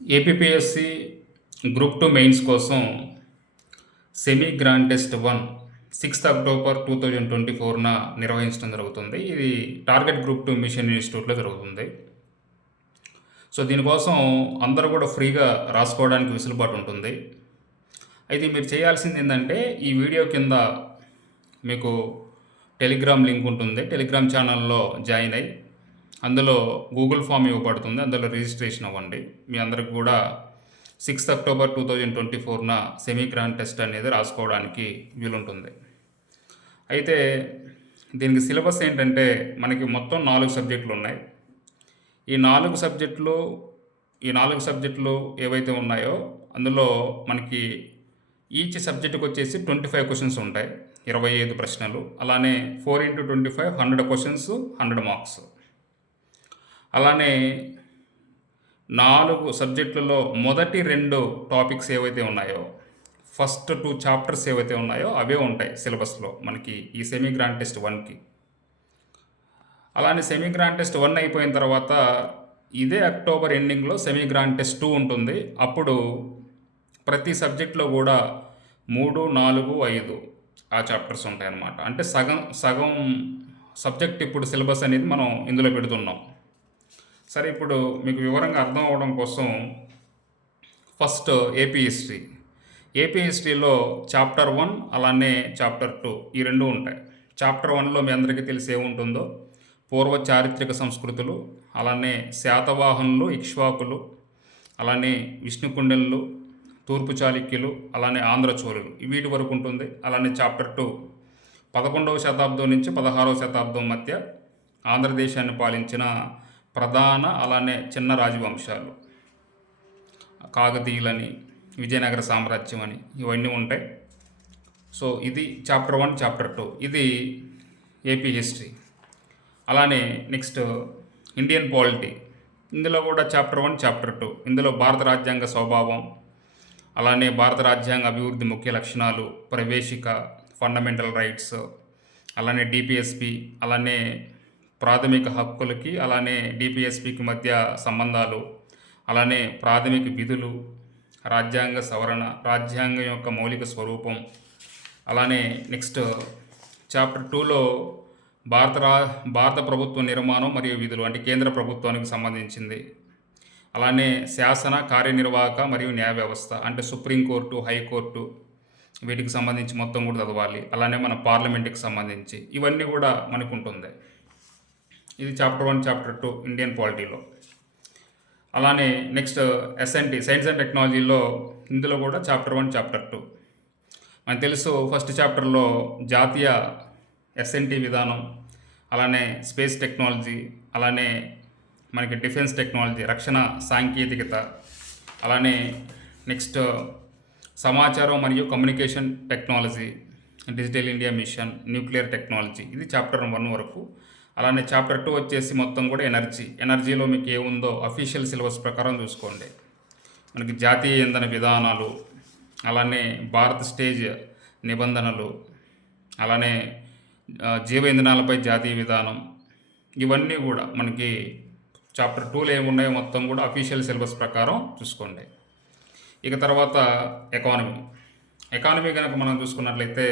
APPSC group 2 mains కోసం semi grand test 1 October 2024న నిర్వహించడం జరుగుతుంది. ఇది టార్గెట్ గ్రూప్ 2 మిషన్ ఇన్స్టిట్యూట్లో జరుగుతుంది. సో దీనికోసం అందరూ కూడా ఫ్రీగా రాసుకోవడానికి వెసులుబాటు ఉంటుంది. అయితే మీరు చేయాల్సింది ఏంటంటే ఈ వీడియో కింద మీకు టెలిగ్రామ్ లింక్ ఉంటుంది. టెలిగ్రామ్ ఛానల్లో జాయిన్ అయ్యి అందులో గూగుల్ ఫామ్ ఇవ్వబడుతుంది. అందులో రిజిస్ట్రేషన్ అవ్వండి. మీ అందరికి కూడా October 2024న సెమీ గ్రాండ్ టెస్ట్ అనేది రాసుకోవడానికి వీలుంటుంది. అయితే దీనికి సిలబస్ ఏంటంటే మనకి మొత్తం 4 సబ్జెక్టులు ఉన్నాయి. ఈ 4 సబ్జెక్టులు ఏవైతే ఉన్నాయో అందులో మనకి ఈచ్ సబ్జెక్టుకి వచ్చేసి 25 క్వశ్చన్స్ ఉంటాయి, 25 ప్రశ్నలు. అలానే 4x25 100 క్వశ్చన్స్, 100 మార్క్స్. అలానే 4 సబ్జెక్టులలో మొదటి 2 టాపిక్స్ ఏవైతే ఉన్నాయో, ఫస్ట్ 2 చాప్టర్స్ ఏవైతే ఉన్నాయో అవే ఉంటాయి సిలబస్లో మనకి ఈ సెమీ గ్రాండ్ టెస్ట్ 1కి. అలానే సెమీ గ్రాండ్ టెస్ట్ 1 అయిపోయిన తర్వాత ఇదే అక్టోబర్ ఎండింగ్లో సెమీ గ్రాండ్ టెస్ట్ 2 ఉంటుంది. అప్పుడు ప్రతి సబ్జెక్ట్లో కూడా 3, 4, 5 ఆ చాప్టర్స్ ఉంటాయి అన్నమాట. అంటే సగం సబ్జెక్ట్ ఇప్పుడు సిలబస్ అనేది మనం ఇందులో పెడుతున్నాం. సరే, ఇప్పుడు మీకు వివరంగా అర్థం అవ్వడం కోసం ఫస్ట్ ఏపీ హిస్టరీలో చాప్టర్ 1 అలానే చాప్టర్ 2 ఈ 2 ఉంటాయి. చాప్టర్ 1లో మీ అందరికీ తెలిసి ఏముంటుందో పూర్వ చారిత్రక సంస్కృతులు, అలానే శాతవాహనులు, ఇక్ష్వాకులు, అలానే విష్ణుకుండెన్లు, తూర్పు చాళుక్యులు, అలానే ఆంధ్రచోళులు వీటి వరకు ఉంటుంది. అలానే చాప్టర్ 2 11వ శతాబ్దం నుంచి 16వ శతాబ్దం మధ్య ఆంధ్రదేశాన్ని పాలించిన ప్రధాన అలానే చిన్న రాజవంశాలు, కాకతీయులని, విజయనగర సామ్రాజ్యం అని ఇవన్నీ ఉంటాయి. సో ఇది చాప్టర్ 1, చాప్టర్ 2 ఇది ఏపీ హిస్టరీ. అలానే నెక్స్ట్ ఇండియన్ పాలిటీ, ఇందులో కూడా చాప్టర్ 1, చాప్టర్ 2 ఇందులో భారత రాజ్యాంగ స్వభావం, అలానే భారత రాజ్యాంగ అభివృద్ధి ముఖ్య లక్షణాలు, ప్రవేశిక, ఫండమెంటల్ రైట్స్, అలానే డిపిఎస్పి, అలానే ప్రాథమిక హక్కులకి అలానే డిపిఎస్పికి మధ్య సంబంధాలు, అలానే ప్రాథమిక విధులు, రాజ్యాంగ సవరణ, రాజ్యాంగం యొక్క మౌలిక స్వరూపం. అలానే నెక్స్ట్ చాప్టర్ 2లో భారత ప్రభుత్వ నిర్మాణం మరియు విధులు, అంటే కేంద్ర ప్రభుత్వానికి సంబంధించింది. అలానే శాసన, కార్యనిర్వాహక మరియు న్యాయ వ్యవస్థ, అంటే సుప్రీంకోర్టు, హైకోర్టు వీటికి సంబంధించి మొత్తం కూడా చదవాలి. అలానే మన పార్లమెంట్కి సంబంధించి ఇవన్నీ కూడా మనకు ఉంటుంది. ఇది చాప్టర్ 1, చాప్టర్ 2 ఇండియన్ పాలిటీలో. అలానే నెక్స్ట్ ఎస్ఎన్టీ, సైన్స్ అండ్ టెక్నాలజీలో ఇందులో కూడా చాప్టర్ 1, చాప్టర్ 2 మనకు తెలుసు. ఫస్ట్ చాప్టర్లో జాతీయ ఎస్ఎన్టీ విధానం, అలానే స్పేస్ టెక్నాలజీ, అలానే మనకి డిఫెన్స్ టెక్నాలజీ, రక్షణ సాంకేతికత, అలానే నెక్స్ట్ సమాచారం మరియు communication technology, digital India mission, nuclear technology. ఇది చాప్టర్ 1 వరకు. అలానే చాప్టర్ 2 వచ్చేసి మొత్తం కూడా ఎనర్జీలో మీకు ఏముందో అఫీషియల్ సిలబస్ ప్రకారం చూసుకోండి. మనకి జాతీయ ఇంధన విధానాలు, అలానే భారత్ స్టేజ్ నిబంధనలు, అలానే జీవ ఇంధనాలపై జాతీయ విధానం, ఇవన్నీ కూడా మనకి చాప్టర్ 2లో ఏమున్నాయో మొత్తం కూడా అఫీషియల్ సిలబస్ ప్రకారం చూసుకోండి. ఇక తర్వాత ఎకానమీ కనుక మనం చూసుకున్నట్లయితే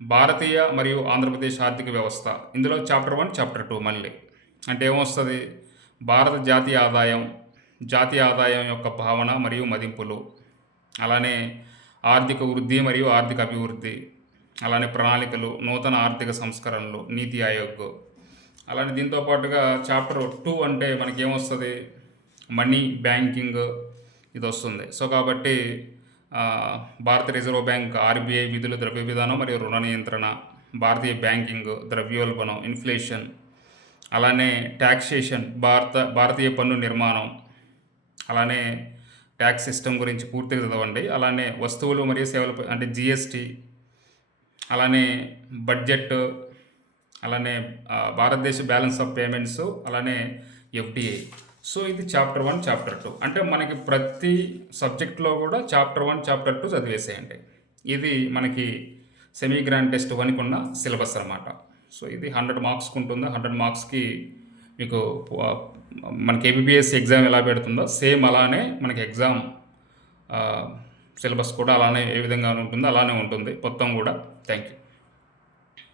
భారతీయ మరియు ఆంధ్రప్రదేశ్ ఆర్థిక వ్యవస్థ, ఇందులో చాప్టర్ 1, చాప్టర్ 2 మళ్ళీ అంటే ఏమొస్తుంది, భారత జాతీయ ఆదాయం యొక్క భావన మరియు మదింపులు, అలానే ఆర్థిక వృద్ధి మరియు ఆర్థిక అభివృద్ధి, అలానే ప్రణాళికలు, నూతన ఆర్థిక సంస్కరణలు, నీతి ఆయోగ్. అలానే దీంతో పాటుగా చాప్టర్ 2 అంటే మనకి ఏమొస్తుంది, మనీ, బ్యాంకింగ్ ఇది వస్తుంది. సో కాబట్టి భారత రిజర్వ్ బ్యాంక్, ఆర్బీఐ విధులు, ద్రవ్య విధానం మరియు రుణ నియంత్రణ, భారతీయ బ్యాంకింగ్, ద్రవ్యోల్బణం, ఇన్ఫ్లేషన్, అలానే ట్యాక్సేషన్, భారతీయ పన్ను నిర్మాణం, అలానే ట్యాక్స్ సిస్టమ్ గురించి పూర్తిగా చదవండి. అలానే వస్తువులు మరియు సేవలపై అంటే జిఎస్టీ, అలానే బడ్జెట్, అలానే భారతదేశ బ్యాలెన్స్ ఆఫ్ పేమెంట్స్, అలానే ఎఫ్డిఐ. సో ఇది చాప్టర్ 1, చాప్టర్ 2 అంటే మనకి ప్రతి సబ్జెక్ట్లో కూడా చాప్టర్ 1, చాప్టర్ 2 చదివేసేయండి. ఇది మనకి సెమీ గ్రాండ్ టెస్ట్ 1కి ఉన్న సిలబస్ అనమాట. సో ఇది 100 మార్క్స్కి ఉంటుంది. 100 మార్క్స్కి మీకు మనకి ఏబిపిఎస్ ఎగ్జామ్ ఎలా పెడుతుందో సేమ్ అలానే మనకి ఎగ్జామ్ సిలబస్ కూడా అలానే ఏ విధంగా ఉంటుందో అలానే ఉంటుంది మొత్తం కూడా. Thank you.